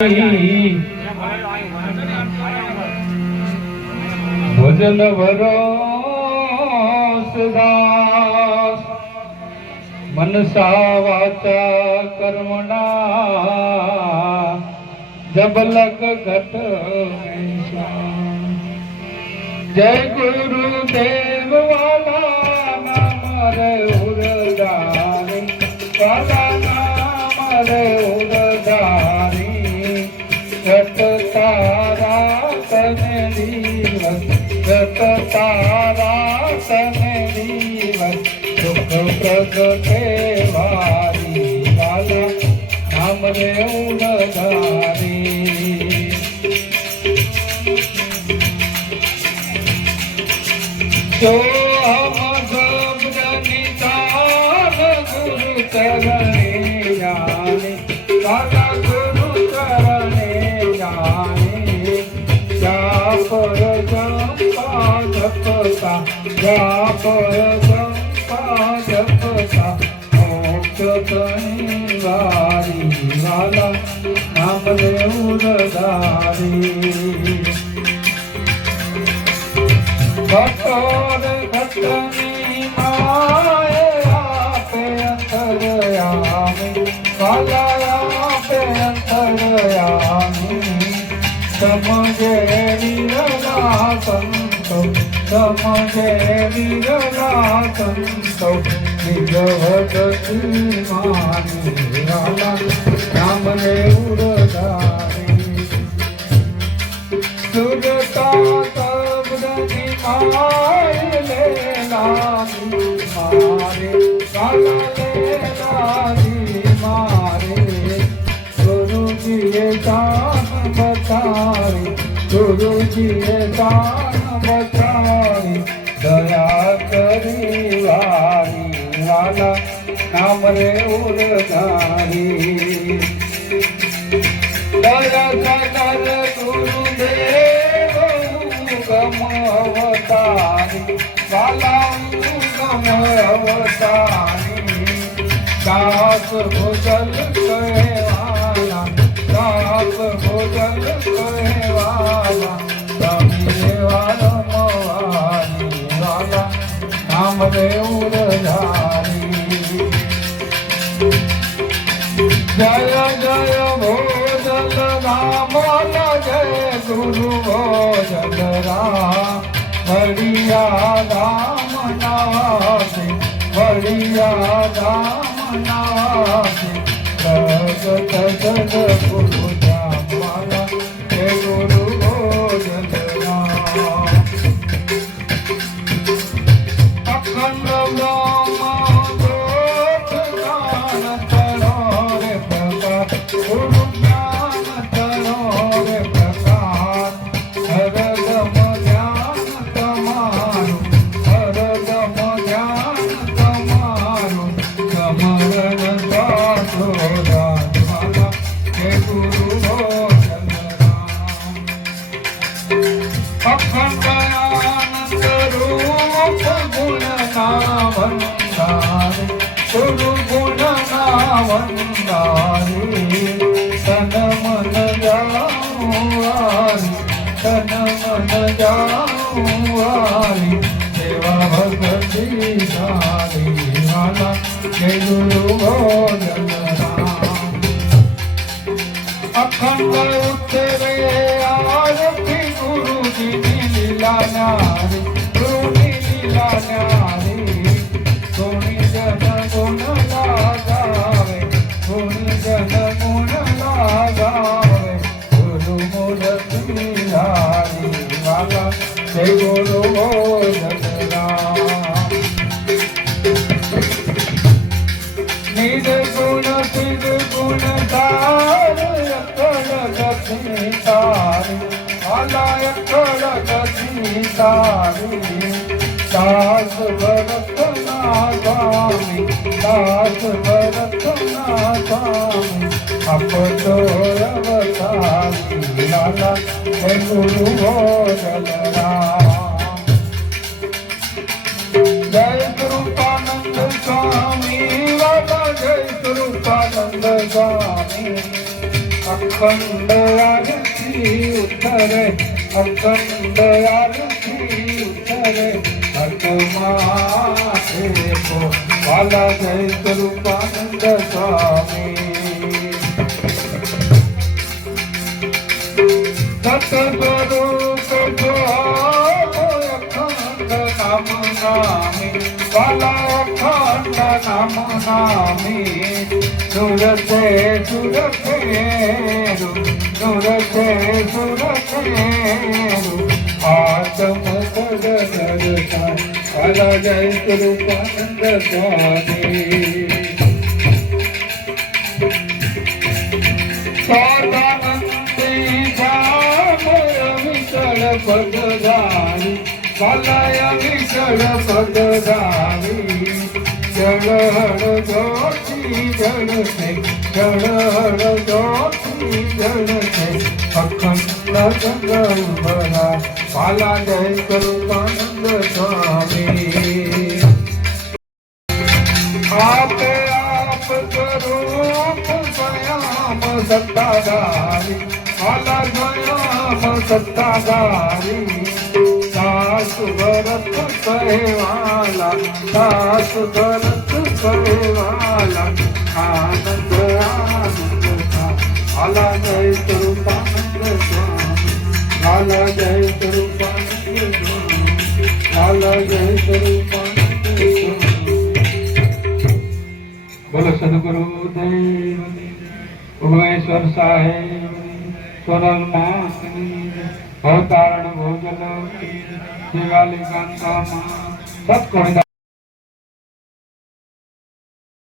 ભજન વરોસદાસ મનસા વાચા કર્મણા જબલક ઘટ જય ગુરુદેવ વાલા નામ રે ઉરદારી વાલા નામ રે ઉરદારી ઘટ તારા તને દિવસ ઘટ તારા તને દિવસ દુઃખ પ્રગટે વારી વાલા નામ રે ઉરદારી जो हम शब्द निशान गुरु चरणे जाने काका गुरु चरणे जाने जा पर जपा जपता जा पर जपा जपता मोक्ष कहीं वारी वाला नाम रे उरदारी भटोर घटनी माए आपे अंतरयामी काला आपे अंतरयामी समझे विरला संतो समझे विरला संतो निजवदती मानी वाला नाम रे उरदारी सुरता मारे मारे मारे गुरु जी दान बताए गुरु जी दान बताए दया करी वारी वाला नाम रे उरदारी दया कर गुरुदेव गम अवतारी वाला गम अवतारी दास भोजल कहवाला दास भोजल कहवाला स्वामी वाला मवारी वाला नाम रे उरधारी जय जय भोजल राम जय गुरु भोजल राम बढ़िया राम नासे बढ़िया राम नासे प्रगट जग गुरु जामाला हे गुरु भोजल राम अखंड ब्रह्म ज्योत ज्ञान करो रे प्रकाश गुरु ज्ञान करो रे प्रकाश हरदम ज्ञान तमारू हरदम ज्ञान तमारू समरण साधो राजमाला हे गुरु भोजन राम अखंड आनंद रूप गुण नावंदारे गुरु गुण नावंदारे तन मन जाऊवारी तन मन जाऊवारी सेवा भगती सारी वाला हे गुरु भोजन राम अखंड उत्तरे आरती गुरु जी लीला नारी गुरु लीला नारी सोनी जन गुण लागावे सोनी जन गुण लागावे गुरु मूर्ति हारी वाला जय गुरु भोजन राम निर्गुण निर्गुण तार अकल गति तारी वाला अकल गति तारी दास भरत ना स्वामी दास भरत ना स्वामी अपतो अवतारी लाला हे गुरु भोजन राम जय कृपानंद स्वामी वाला जय कृपानंद स्वामी અખંડ આરતી ઉતરે, અખંડ આરતી ઉતરે, હતમાથે કો વાલા જય સ્વરૂપાનંદ સ્વામી. સતગુરુ કજો અખંડ નામ નામી, વાલા અખંડ નામ નામી. સુરતે સુરખેરુ, સુરતે સુરખેરુ, આત્મ સદનરતા વાલા જય સ્વરૂપાનંદ સ્વામી. સદાનંદી ધામ વિશળ પદધારી, વાલા વિશળ પદધારી. જળહળ જ્યોતિ જળ છે, જળહળ જ્યોતિ જળ છે, અખંડ જંગલ ભરા વાલા જય સ્વરૂપાનંદ સ્વામી. આપે આપ સ્વરૂપ સ્વયં સત્તાધારી, વાલા સ્વયં સત્તાધારી. સાસુ ભરત કહેવાલા, સાસુ ભરત કહેવાલા, આનંદ આનંદ વાલા જય સ્વરૂપાનંદ સ્વામી, વાલા જય સ્વરૂપાનંદ સ્વામી, વાલા જય સ્વરૂપાનંદ સ્વામી. બોલો સદગુરુ દેવ, ભુવેશ્વર સાહેબ, સોનલ માતની અવતારણ ભોજન દિવાળી ગાંધામાં સત